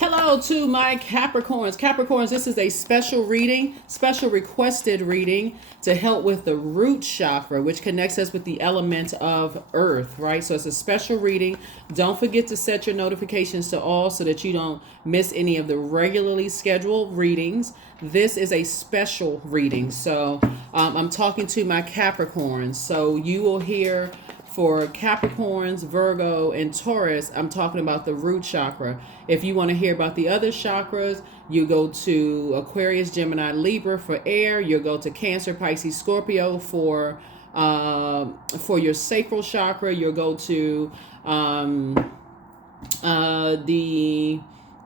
Hello to my Capricorns. Capricorns, this is a special reading, special requested reading to help with the root chakra, which connects us with the element of earth, right? So it's a special reading. Don't forget to set your notifications to all so that you don't miss any of the regularly scheduled readings. This is a special reading. So I'm talking to my Capricorns. So you will hear for Capricorns, Virgo, and Taurus, I'm talking about the root chakra. If you want to hear about the other chakras, you go to Aquarius, Gemini, Libra for air. You'll go to Cancer, Pisces, Scorpio for your sacral chakra. You'll go to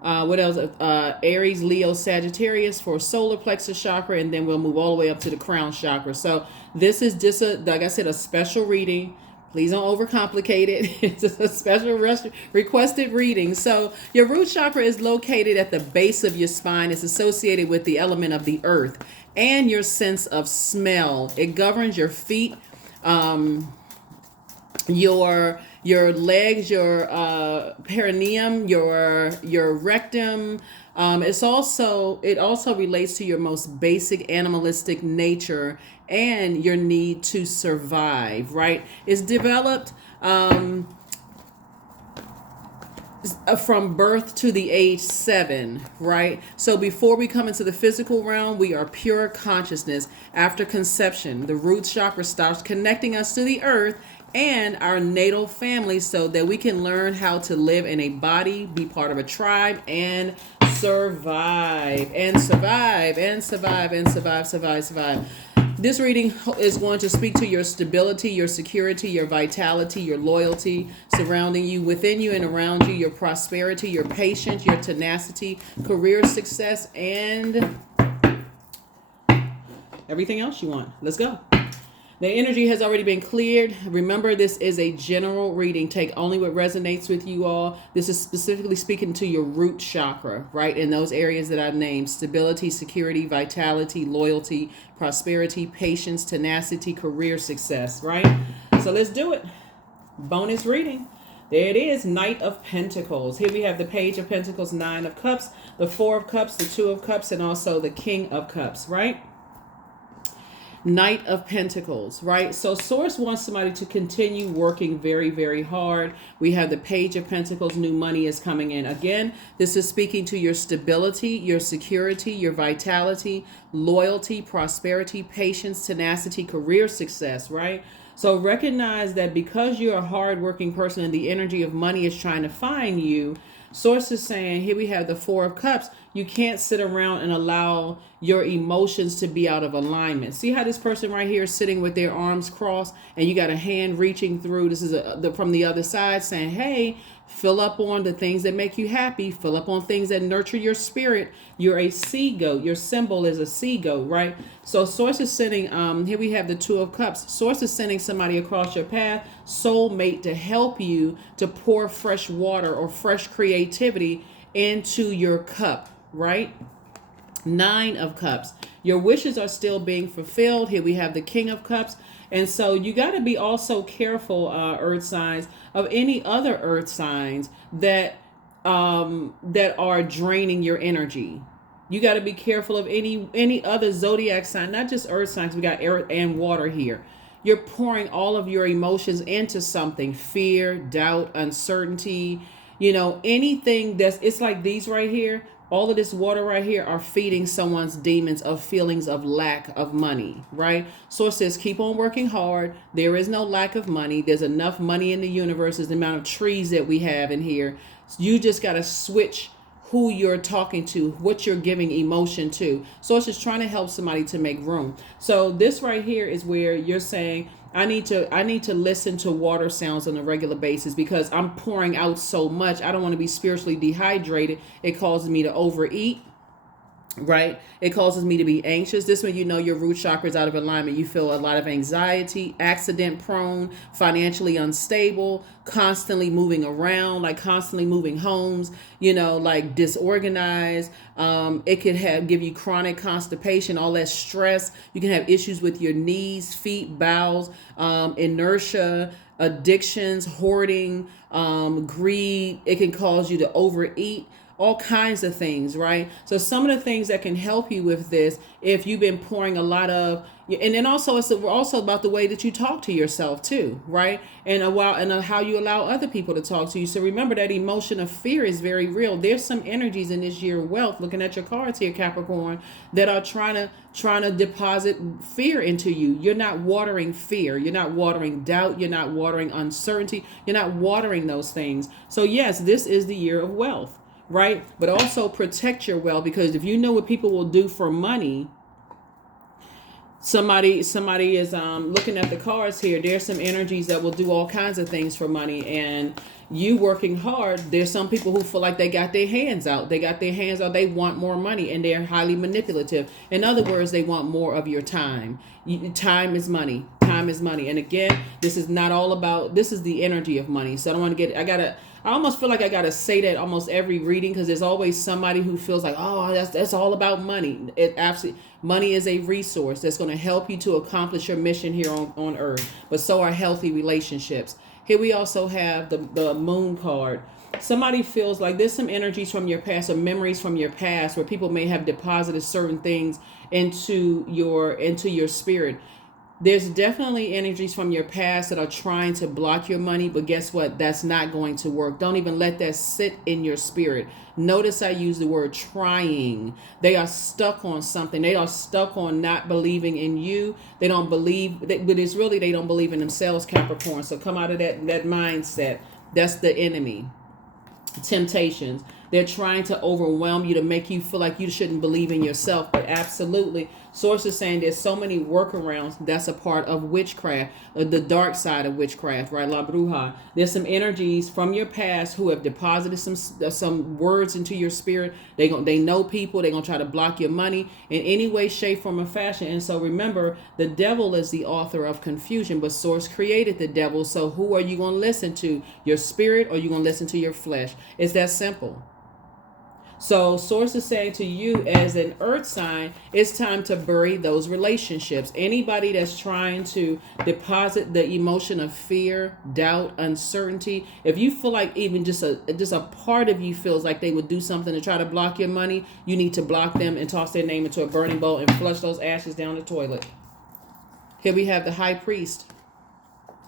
what else? Aries, Leo, Sagittarius for solar plexus chakra, and then we'll move all the way up to the crown chakra. So this is just like I said, a special reading. Please don't overcomplicate it. It's a special requested reading. So your root chakra is located at the base of your spine. It's associated with the element of the earth and your sense of smell. It governs your feet, your legs, your perineum, your rectum. It also relates to your most basic animalistic nature and your need to survive, right? It's developed from birth to the age 7, right? So before we come into the physical realm, we are pure consciousness. After conception, the root chakra starts connecting us to the earth and our natal family so that we can learn how to live in a body, be part of a tribe, and survive. This reading is going to speak to your stability, your security, your vitality, your loyalty surrounding you, within you and around you, your prosperity, your patience, your tenacity, career success, and everything else you want. Let's go. The energy has already been cleared. Remember, this is a general reading. Take only what resonates with you all. This is specifically speaking to your root chakra, right? In those areas that I've named: stability, security, vitality, loyalty, prosperity, patience, tenacity, career success, right? So let's do it. Bonus reading. There it is, Knight of Pentacles. Here we have the Page of Pentacles, 9 of Cups, the 4 of Cups, the 2 of Cups, and also the King of Cups, right? Knight of Pentacles, right? So Source wants somebody to continue working very, very hard. We have the Page of Pentacles, new money is coming in. Again, this is speaking to your stability, your security, your vitality, loyalty, prosperity, patience, tenacity, career success, right? So recognize that because you're a hardworking person and the energy of money is trying to find you, Source is saying, here we have the 4 of Cups. You can't sit around and allow your emotions to be out of alignment. See how this person right here is sitting with their arms crossed and you got a hand reaching through. This is from the other side saying, hey, fill up on the things that make you happy. Fill up on things that nurture your spirit. You're a sea goat. Your symbol is a sea goat, right? So Source is sending, here we have the 2 of Cups. Source is sending somebody across your path, soulmate, to help you to pour fresh water or fresh creativity into your cup, right? 9 of Cups. Your wishes are still being fulfilled. Here we have the King of Cups. And so you got to be also careful, earth signs, of any other earth signs that are draining your energy. You got to be careful of any other zodiac sign, not just earth signs. We got air and water here. You're pouring all of your emotions into something: fear, doubt, uncertainty, anything it's like these right here. All of this water right here are feeding someone's demons of feelings of lack of money, right? Source says, keep on working hard. There is no lack of money. There's enough money in the universe. There's the amount of trees that we have in here. You just got to switch who you're talking to, what you're giving emotion to. So it's just trying to help somebody to make room. So this right here is where you're saying, I need to listen to water sounds on a regular basis because I'm pouring out so much. I don't want to be spiritually dehydrated. It causes me to overeat, right? It causes me to be anxious. This when you know your root chakra is out of alignment. You feel a lot of anxiety, accident prone, financially unstable, constantly moving around, like constantly moving homes, like disorganized. It could give you chronic constipation, all that stress. You can have issues with your knees, feet, bowels, inertia, addictions, hoarding, greed. It can cause you to overeat, all kinds of things, right? So some of the things that can help you with this, if you've been pouring a lot of, and then also it's also about the way that you talk to yourself too, right? And how you allow other people to talk to you. So remember that emotion of fear is very real. There's some energies in this year of wealth, looking at your cards here, Capricorn, that are trying to deposit fear into you. You're not watering fear. You're not watering doubt. You're not watering uncertainty. You're not watering those things. So yes, this is the year of wealth, right? But also protect your wealth, because if you know what people will do for money, somebody is looking at the cards here. There's some energies that will do all kinds of things for money, and you working hard. There's some people who feel like they got their hands out. They want more money, and they're highly manipulative. In other words, they want more of your time. Time is money. Time is money. And again, this is not all about, this is the energy of money. So I don't want to get, I almost feel like I gotta say that almost every reading, because there's always somebody who feels like, oh, that's all about money. It absolutely, money is a resource that's going to help you to accomplish your mission here on earth. But so are healthy relationships. Here we also have the moon card. Somebody feels like there's some energies from your past or memories from your past where people may have deposited certain things into your spirit. There's definitely energies from your past that are trying to block your money, but guess what? That's not going to work. Don't even let that sit in your spirit. Notice I use the word trying. They are stuck on something. They are stuck on not believing in you. They don't believe, but it's really they don't believe in themselves, Capricorn. So come out of that mindset. That's the enemy. Temptations. They're trying to overwhelm you to make you feel like you shouldn't believe in yourself. But absolutely, Source is saying there's so many workarounds. That's a part of witchcraft, the dark side of witchcraft, right? La Bruja. There's some energies from your past who have deposited some words into your spirit. They know people. They're gonna try to block your money in any way, shape, form, or fashion. And so remember, the devil is the author of confusion, but Source created the devil. So who are you gonna listen to? Your spirit, or are you gonna listen to your flesh? It's that simple. So Source is saying to you as an earth sign, it's time to bury those relationships. Anybody that's trying to deposit the emotion of fear, doubt, uncertainty, if you feel like even just a part of you feels like they would do something to try to block your money, you need to block them and toss their name into a burning bowl and flush those ashes down the toilet. Here we have the high priest.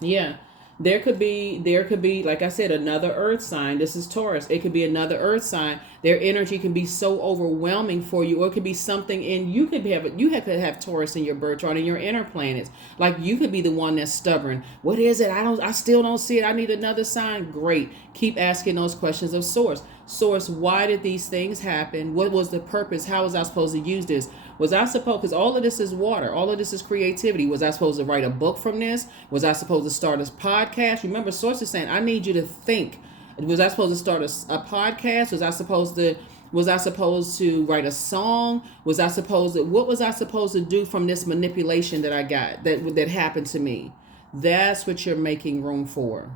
Yeah. There could be, like I said, another earth sign. This is Taurus. It could be another earth sign. Their energy can be so overwhelming for you, or it could be something in, you could have Taurus in your birth chart and your inner planets. Like you could be the one that's stubborn. What is it? I still don't see it. I need another sign. Great. Keep asking those questions of Source. Source, why did these things happen? What was the purpose? How was I supposed to use this? Was I supposed, because all of this is water, all of this is creativity. Was I supposed to write a book from this? Was I supposed to start a podcast? Remember, Source is saying, I need you to think. Was I supposed to start a podcast? Was I supposed to write a song? What was I supposed to do from this manipulation that I got, that happened to me? That's what you're making room for.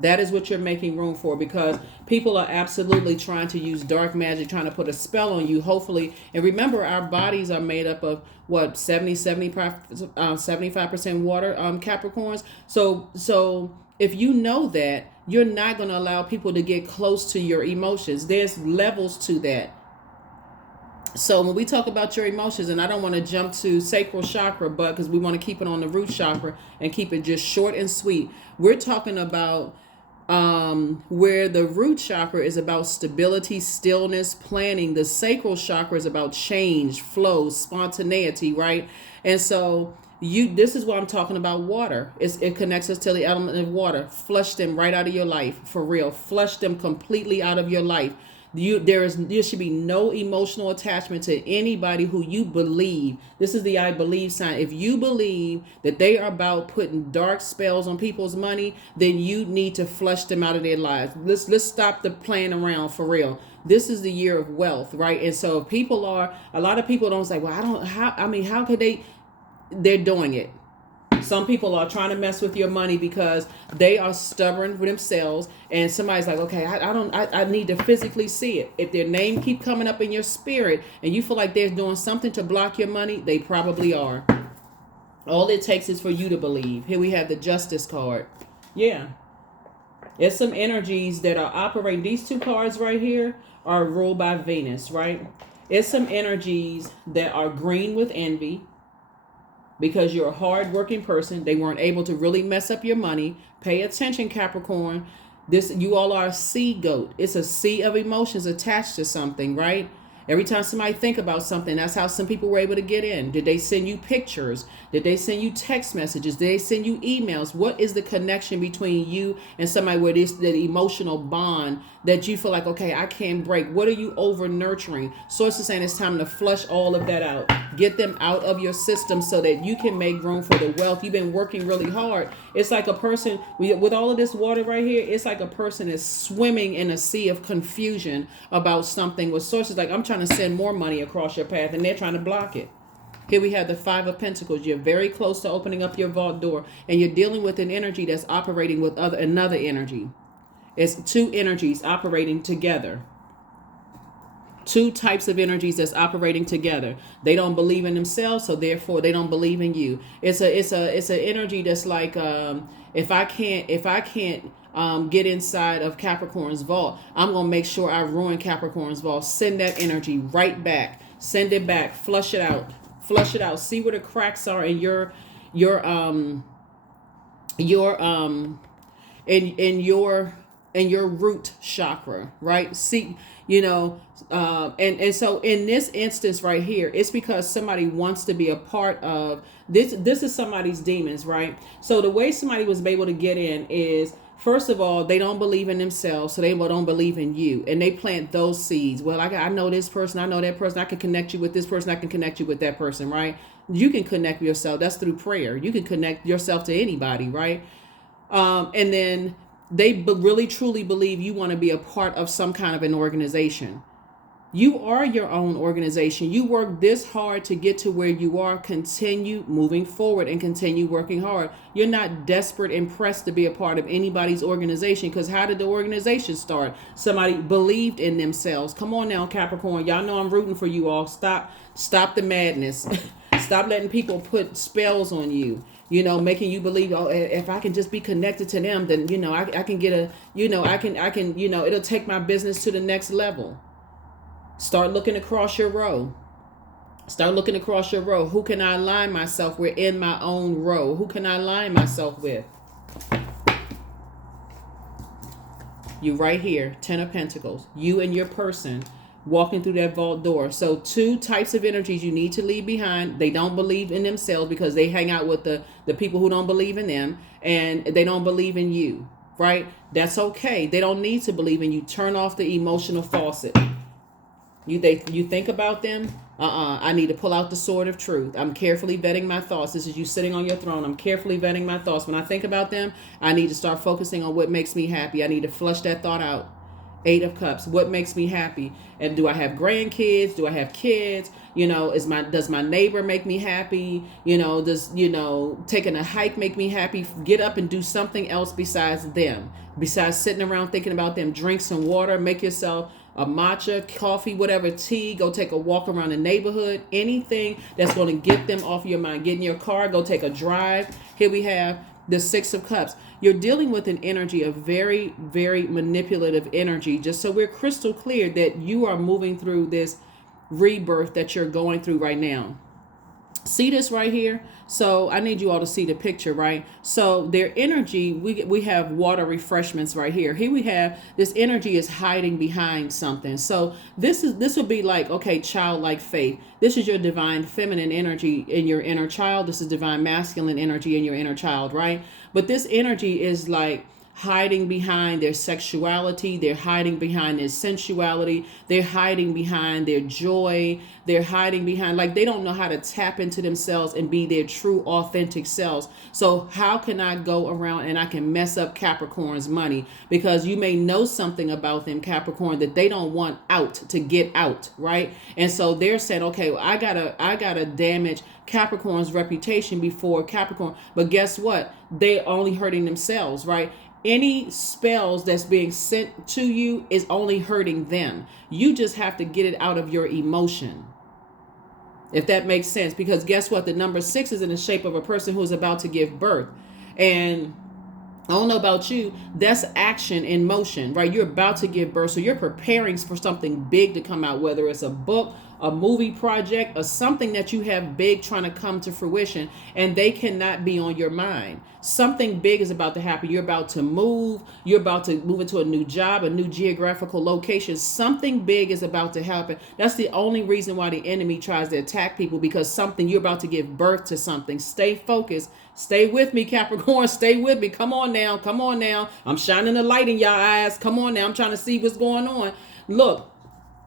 That is what you're making room for, because people are absolutely trying to use dark magic, trying to put a spell on you, hopefully. And remember, our bodies are made up of, 75% water, Capricorns. So if you know that, you're not going to allow people to get close to your emotions. There's levels to that. So when we talk about your emotions, and I don't want to jump to sacral chakra, but because we want to keep it on the root chakra and keep it just short and sweet, we're talking about where the root chakra is about stability, stillness, planning. The sacral chakra is about change, flow, spontaneity, right? And so this is why I'm talking about water. It connects us to the element of water. Flush them right out of your life, for real. Flush them completely out of your life. There should be no emotional attachment to anybody who you believe. This is the I believe sign. If you believe that they are about putting dark spells on people's money, then you need to flush them out of their lives. Let's stop the playing around, for real. This is the year of wealth, right? And so a lot of people don't say, well, how could they're doing it. Some people are trying to mess with your money because they are stubborn with themselves, and somebody's like, okay, I need to physically see it. If their name keep coming up in your spirit and you feel like they're doing something to block your money, they probably are. All it takes is for you to believe. Here we have the Justice card. Yeah. It's some energies that are operating. These two cards right here are ruled by Venus, right? It's some energies that are green with envy because you're a hard-working person. They weren't able to really mess up your money. Pay attention, Capricorn. You all are a sea goat. It's a sea of emotions attached to something, right? Every time somebody think about something, that's how some people were able to get in. Did they send you pictures? Did they send you text messages? Did they send you emails? What is the connection between you and somebody where this the emotional bond that you feel like, okay, I can't break? What are you over nurturing? Source is saying it's time to flush all of that out. Get them out of your system so that you can make room for the wealth. You've been working really hard. It's like a person with all of this water right here. It's like a person is swimming in a sea of confusion about something. With sources like, I'm trying to send more money across your path, and they're trying to block it. Here we have the Five of Pentacles. You're very close to opening up your vault door, and you're dealing with an energy that's operating with another energy. It's two energies operating together. Two types of energies that's operating together. They don't believe in themselves, so therefore they don't believe in you. It's an energy that's like, if I can't get inside of Capricorn's vault, I'm gonna make sure I ruin Capricorn's vault. Send that energy right back. Send it back. Flush it out. Flush it out. See where the cracks are in your root chakra, right? See, and so in this instance right here, it's because somebody wants to be a part of this. This is somebody's demons, right? So the way somebody was able to get in is, first of all, they don't believe in themselves, so they don't believe in you, and they plant those seeds. Well, I know this person, I know that person, I can connect you with this person, I can connect you with that person, right? You can connect yourself. That's through prayer. You can connect yourself to anybody, right? And then they really truly believe you want to be a part of some kind of an organization. You are your own organization. You work this hard to get to where you are. Continue moving forward and continue working hard. You're not desperate and pressed to be a part of anybody's organization, because how did the organization start? Somebody believed in themselves. Come on now, Capricorn. Y'all know I'm rooting for you all. Stop the madness. Stop letting people put spells on you. Making you believe, oh, if I can just be connected to them, then, I can get it'll take my business to the next level. Start looking across your row. Start looking across your row. Who can I align myself with in my own row? Who can I align myself with? You right here, Ten of Pentacles. You and your person walking through that vault door. So two types of energies you need to leave behind. They don't believe in themselves because they hang out with the people who don't believe in them, and they don't believe in you, right? That's okay. They don't need to believe in you. Turn off the emotional faucet. You think about them? I need to pull out the sword of truth. I'm carefully vetting my thoughts. This is you sitting on your throne. I'm carefully vetting my thoughts. When I think about them, I need to start focusing on what makes me happy. I need to flush that thought out. Eight of Cups. What makes me happy? And do I have grandkids? Do I have kids? Does my neighbor make me happy? Does taking a hike make me happy? Get up and do something else besides them. Besides sitting around thinking about them. Drink some water. Make yourself a matcha, coffee, whatever, tea. Go take a walk around the neighborhood. Anything that's going to get them off your mind. Get in your car. Go take a drive. Here we have the Six of Cups. You're dealing with an energy of very, very manipulative energy. Just so we're crystal clear that you are moving through this rebirth that you're going through right now. See this right here? So I need you all to see the picture, right? So their energy, we have water refreshments right here. Here we have this energy is hiding behind something. So this would be like, okay, childlike faith. This is your divine feminine energy in your inner child. This is divine masculine energy in your inner child, right? But this energy is like hiding behind their sexuality. They're hiding behind their sensuality. They're hiding behind their joy. They're hiding behind, like, they don't know how to tap into themselves and be their true authentic selves. So how can I go around and I can mess up Capricorn's money? Because you may know something about them, Capricorn, that they don't want out to get out, right? And so they're saying, okay, well, I gotta damage Capricorn's reputation before Capricorn. But guess what? They're only hurting themselves, right? Any spells that's being sent to you is only hurting them. You just have to get it out of your emotion. If that makes sense. Because guess what? The number 6 is in the shape of a person who is about to give birth. And I don't know about you. That's action in motion, right? You're about to give birth. So you're preparing for something big to come out, whether it's a book, a movie project, or something that you have big trying to come to fruition, and they cannot be on your mind. Something big is about to happen. You're about to move. You're about to move into a new job, a new geographical location. Something big is about to happen. That's the only reason why the enemy tries to attack people, because you're about to give birth to something. Stay focused. Stay with me, Capricorn. Stay with me. Come on now. Come on now. I'm shining the light in y'all eyes. Come on now. I'm trying to see what's going on. Look,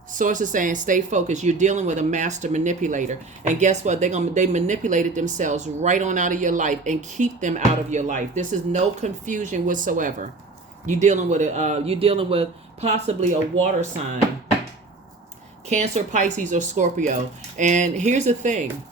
Source is saying stay focused. You're dealing with a master manipulator. And guess what? They manipulated themselves right on out of your life and keep them out of your life. This is no confusion whatsoever. You're dealing with possibly a water sign. Cancer, Pisces, or Scorpio. And here's the thing.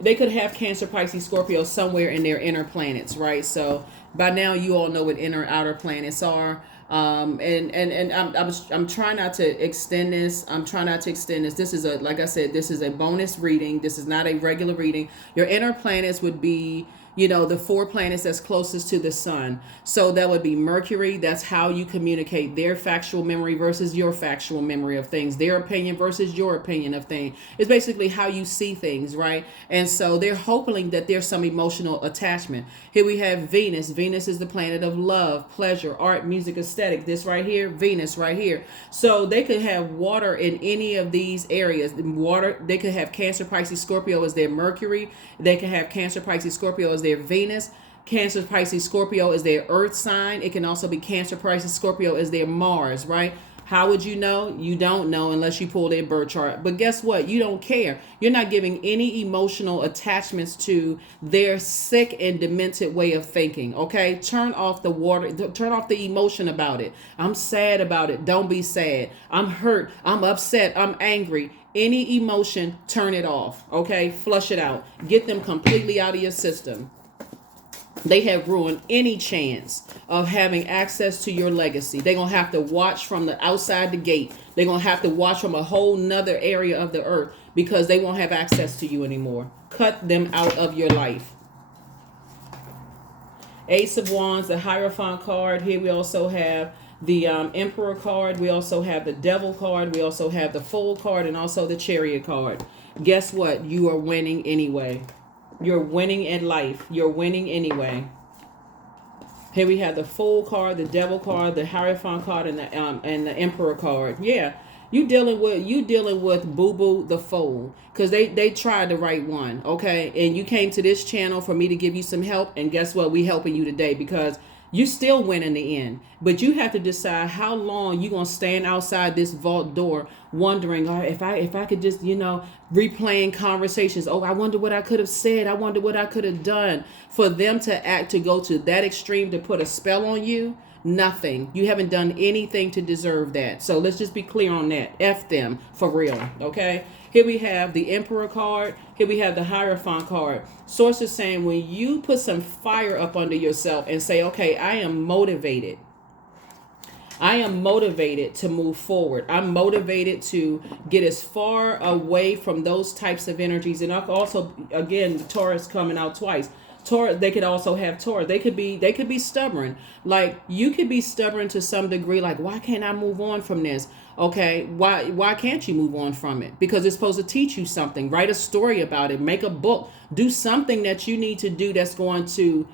They could have Cancer, Pisces, Scorpio somewhere in their inner planets, right? So by now you all know what inner outer planets are. And I'm trying not to extend this. This is like I said, this is a bonus reading. This is not a regular reading. Your inner planets would be, the 4 planets that's closest to the sun. So that would be Mercury. That's how you communicate their factual memory versus your factual memory of things. Their opinion versus your opinion of things. It's basically how you see things, right? And so they're hoping that there's some emotional attachment. Here we have Venus. Venus is the planet of love, pleasure, art, music, aesthetic. This right here, Venus right here. So they could have water in any of these areas. Water, they could have Cancer, Pisces, Scorpio as their Mercury. They could have Cancer, Pisces, Scorpio as their Venus. Cancer, Pisces, Scorpio is their earth sign. It can also be Cancer, Pisces, Scorpio is their Mars, right? How would you know? You don't know unless you pull their birth chart. But guess what? You don't care. You're not giving any emotional attachments to their sick and demented way of thinking, okay? Turn off the water. Turn off the emotion about it. I'm sad about it. Don't be sad. I'm hurt. I'm upset. I'm angry. Any emotion, turn it off, okay? Flush it out. Get them completely out of your system. They have ruined any chance of having access to your legacy. They're going to have to watch from the outside the gate. They're going to have to watch from a whole nother area of the earth because they won't have access to you anymore. Cut them out of your life. Ace of Wands, the Hierophant card. Here we also have the Emperor card. We also have the Devil card. We also have the Fool card and also the Chariot card. Guess what? You are winning anyway. You're winning in life. You're winning anyway. Here we have the Fool card, the Devil card, the Hierophant card, and the Emperor card. Yeah, you dealing with Boo Boo the Fool, because they tried the right one, okay? And you came to this channel for me to give you some help, and guess what? We helping you today because you still win in the end. But you have to decide how long you're gonna stand outside this vault door wondering, oh, if I could just, replaying conversations. Oh, I wonder what I could have said. I wonder what I could have done. For them to go to that extreme to put a spell on you, nothing. You haven't done anything to deserve that. So let's just be clear on that. F them for real, okay? Here we have the Emperor card. Here we have the Hierophant card. Source is saying when you put some fire up under yourself and say, okay, I am motivated. I am motivated to move forward. I'm motivated to get as far away from those types of energies. And also, again, the Taurus coming out twice. Taurus, they could also have Taurus. They could be stubborn. Like, you could be stubborn to some degree. Like, why can't I move on from this? Okay, why can't you move on from it? Because it's supposed to teach you something. Write a story about it. Make a book. Do something that you need to do that's going to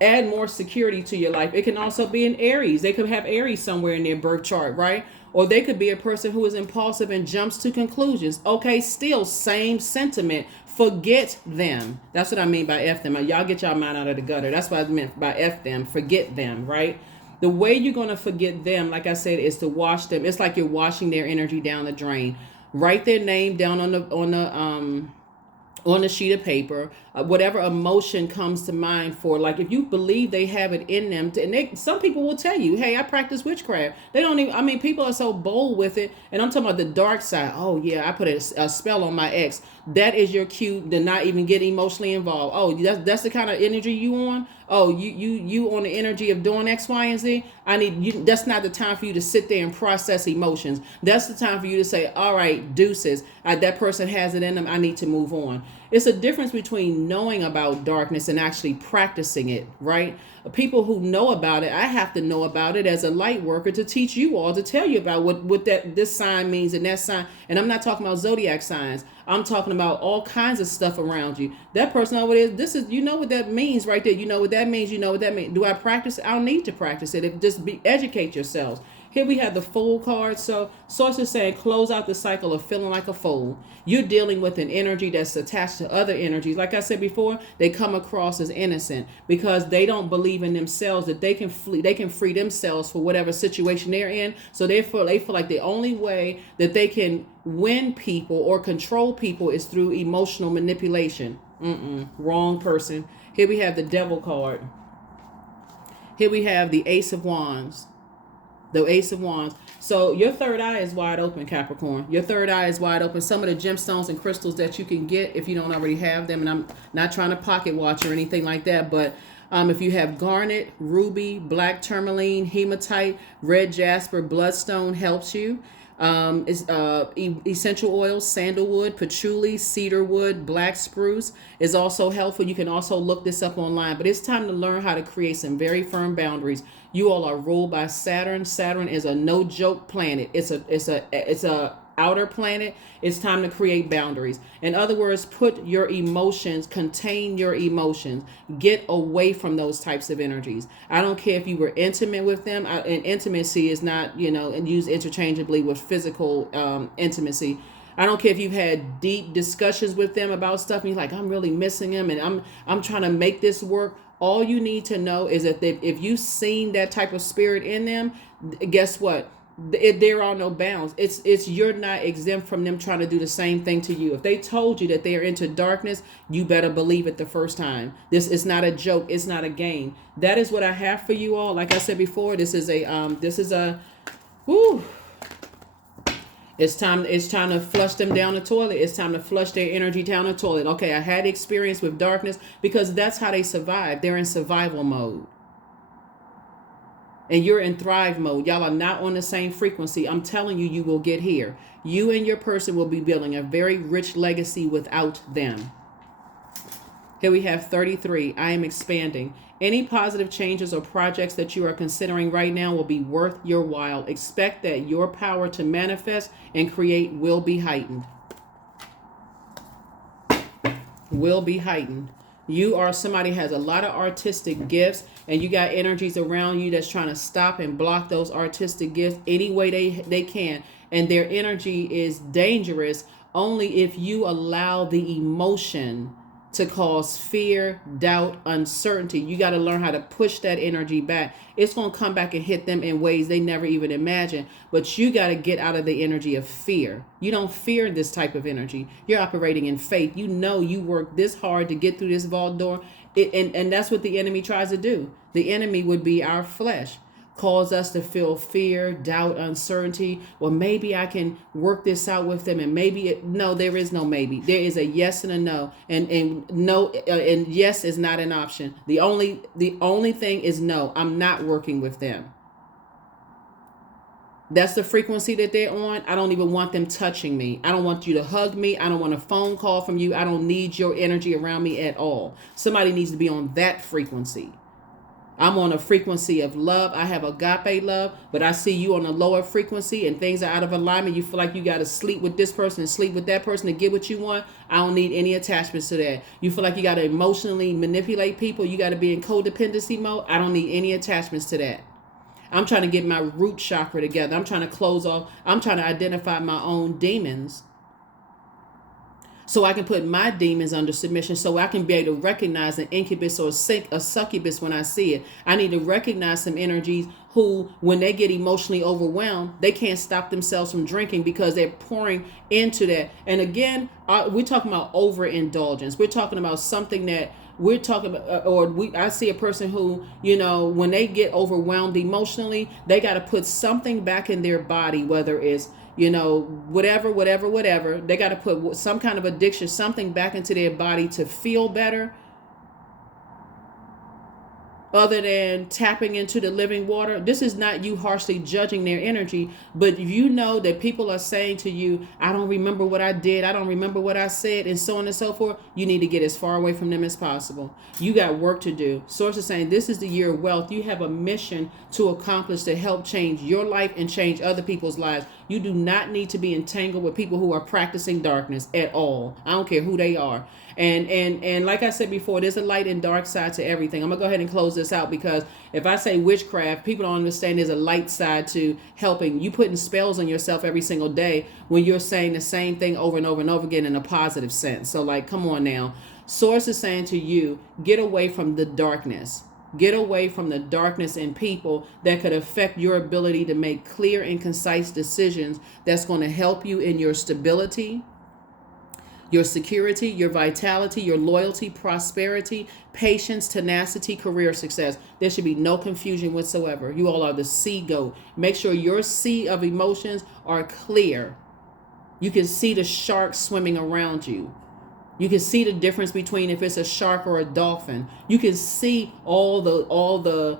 add more security to your life. It can also be in Aries. They could have Aries somewhere in their birth chart, right? Or they could be a person who is impulsive and jumps to conclusions. Okay, still same sentiment. Forget them. That's what I mean by F them. Y'all get y'all mind out of the gutter. That's what I meant by F them. Forget them, right? The way you're going to forget them, like I said, is to wash them. It's like you're washing their energy down the drain. Write their name down on a sheet of paper, whatever emotion comes to mind for, like, if you believe they have it in them and some people will tell you, hey, I practice witchcraft. They don't even, people are so bold with it. And I'm talking about the dark side. Oh yeah, I put a spell on my ex. That is your cue to not even get emotionally involved. Oh, that's the kind of energy you on. oh, you on the energy of doing X, Y, and Z. I need you. That's not the time for you to sit there and process emotions. That's the time for you to say, all right, deuces. That person has it in them. I need to move on. It's a difference between knowing about darkness and actually practicing it, right? People who know about it, I have to know about it as a light worker to teach you all, to tell you about what this sign means and that sign. And I'm not talking about zodiac signs. I'm talking about all kinds of stuff around you. That person over there, this is, you know what that means right there. You know what that means. You know what that means. Do I practice it? I don't need to practice it. Educate yourselves. Here we have the Fool card. So Source is saying close out the cycle of feeling like a fool. You're dealing with an energy that's attached to other energies. Like I said before, they come across as innocent because they don't believe in themselves that they can free themselves for whatever situation they're in. So they feel like the only way that they can win people or control people is through emotional manipulation. Wrong person. Here we have the Devil card. Here we have the Ace of Wands. The Ace of Wands. So your third eye is wide open, Capricorn. Your third eye is wide open. Some of the gemstones and crystals that you can get if you don't already have them, and I'm not trying to pocket watch or anything like that, but if you have garnet, ruby, black tourmaline, hematite, red jasper, bloodstone helps you. Essential oils, sandalwood, patchouli, cedarwood, black spruce is also helpful. You can also look this up online, but it's time to learn how to create some very firm boundaries. You all are ruled by Saturn. Saturn is a no joke planet. It's a outer planet. It's time to create boundaries. In other words, put your emotions, contain your emotions, get away from those types of energies. I don't care if you were intimate with them, and intimacy is not, and used interchangeably with physical intimacy. I don't care if you've had deep discussions with them about stuff and you're like, I'm really missing them and I'm trying to make this work. All you need to know is that if you've seen that type of spirit in them, guess what? There are no bounds. It's you're not exempt from them trying to do the same thing to you. If they told you that they are into darkness, you better believe it the first time. This is not a joke. It's not a game. That is what I have for you all. Like I said before, this is a whoo. It's time to flush them down the toilet. It's time to flush their energy down the toilet. Okay, I had experience with darkness because that's how they survive. They're in survival mode. And you're in thrive mode. Y'all are not on the same frequency. I'm telling you, you will get here. You and your person will be building a very rich legacy without them. Here we have 33. I am expanding. Any positive changes or projects that you are considering right now will be worth your while. Expect that your power to manifest and create will be heightened. Will be heightened. You are somebody who has a lot of artistic gifts, and you got energies around you that's trying to stop and block those artistic gifts any way they can. And their energy is dangerous only if you allow the emotion to cause fear, doubt, uncertainty. You got to learn how to push that energy back. It's going to come back and hit them in ways they never even imagined. But you got to get out of the energy of fear. You don't fear this type of energy. You're operating in faith. You know you worked this hard to get through this vault door. And that's what the enemy tries to do. The enemy would be our flesh. Cause us to feel fear, doubt, uncertainty. Well, maybe I can work this out with them, and no, there is no maybe. There is a yes and a no, and no, and yes is not an option. The only thing is no. I'm not working with them. That's the frequency that they're on. I don't even want them touching me. I don't want you to hug me. I don't want a phone call from you. I don't need your energy around me at all. Somebody needs to be on that frequency. I'm on a frequency of love. I have agape love, but I see you on a lower frequency and things are out of alignment. You feel like you got to sleep with this person and sleep with that person to get what you want. I don't need any attachments to that. You feel like you got to emotionally manipulate people. You got to be in codependency mode. I don't need any attachments to that. I'm trying to get my root chakra together. I'm trying to close off. I'm trying to identify my own demons so I can put my demons under submission, so I can be able to recognize an incubus or a succubus when I see it. I need to recognize some energies who, when they get emotionally overwhelmed, they can't stop themselves from drinking because they're pouring into that. And again, we're talking about overindulgence. We're talking about something that we're talking about, I see a person who, when they get overwhelmed emotionally, they got to put something back in their body, whether it's whatever. They got to put some kind of addiction, something back into their body to feel better. other than tapping into the living water. This is not you harshly judging their energy, but you know that people are saying to you, I don't remember what I did, I don't remember what I said, and so on and so forth. You need to get as far away from them as possible. You got work to do. Source is saying this is the year of wealth. You have a mission to accomplish to help change your life and change other people's lives. You do not need to be entangled with people who are practicing darkness at all. I don't care who they are. And like I said before, there's a light and dark side to everything. I'm gonna go ahead and close this out, because if I say witchcraft, people don't understand there's a light side to helping. You putting spells on yourself every single day when you're saying the same thing over and over and over again in a positive sense. So like, come on now. Source is saying to you, get away from the darkness. Get away from the darkness in people that could affect your ability to make clear and concise decisions that's going to help you in your stability, your security, your vitality, your loyalty, prosperity, patience, tenacity, career success. There should be no confusion whatsoever. You all are the sea goat. Make sure your sea of emotions are clear. You can see the shark swimming around you. You can see the difference between if it's a shark or a dolphin. You can see all the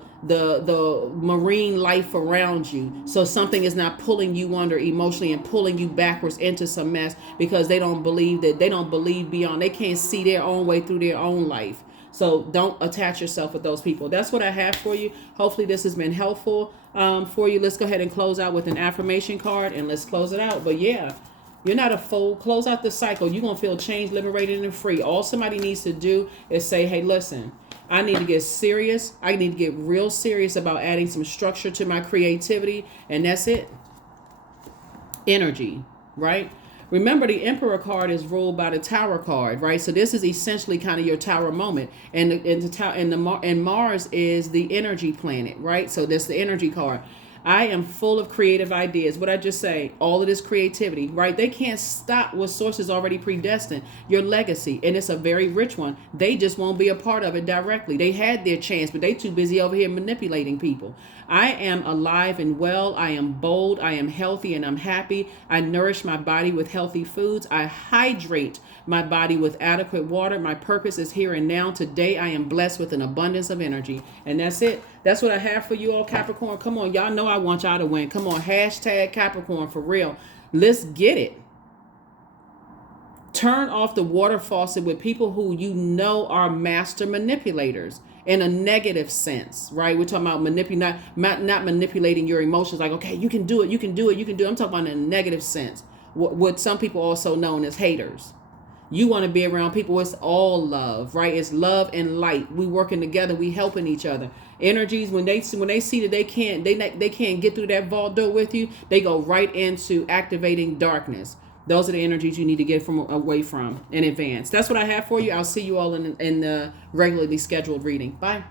marine life around you. So something is not pulling you under emotionally and pulling you backwards into some mess, because they don't believe beyond. They can't see their own way through their own life. So don't attach yourself with those people. That's what I have for you. Hopefully this has been helpful for you. Let's go ahead and close out with an affirmation card, and let's close it out. But yeah, you're not a fool. Close out the cycle. You're going to feel changed, liberated, and free. All somebody needs to do is say, hey, listen, I need to get serious. I need to get real serious about adding some structure to my creativity. And that's it. Energy, right? Remember, the Emperor card is ruled by the Tower card, right? So this is essentially kind of your Tower moment. And Mars is the energy planet, right? So that's the energy card. I am full of creative ideas. What I just say, all of this creativity, right? They can't stop what source is already predestined. Your legacy, and it's a very rich one. They just won't be a part of it directly. They had their chance, but they too busy over here manipulating people. I am alive and well. I am bold. I am healthy and I'm happy. I nourish my body with healthy foods. I hydrate my body with adequate water. My purpose is here and now. Today, I am blessed with an abundance of energy. And that's it. That's what I have for you all, Capricorn. Come on. Y'all know I want y'all to win. Come on. Hashtag Capricorn for real. Let's get it. Turn off the water faucet with people who you know are master manipulators in a negative sense, right? We're talking about not manipulating your emotions like, okay, you can do it, you can do it, you can do it. I'm talking about in a negative sense, what some people also known as haters. You want to be around people, it's all love, right? It's love and light. We working together, we helping each other. Energies, when they see that they can't get through that vault door with you, they go right into activating darkness. Those are the energies you need to get away from in advance. That's what I have for you. I'll see you all in the regularly scheduled reading. Bye.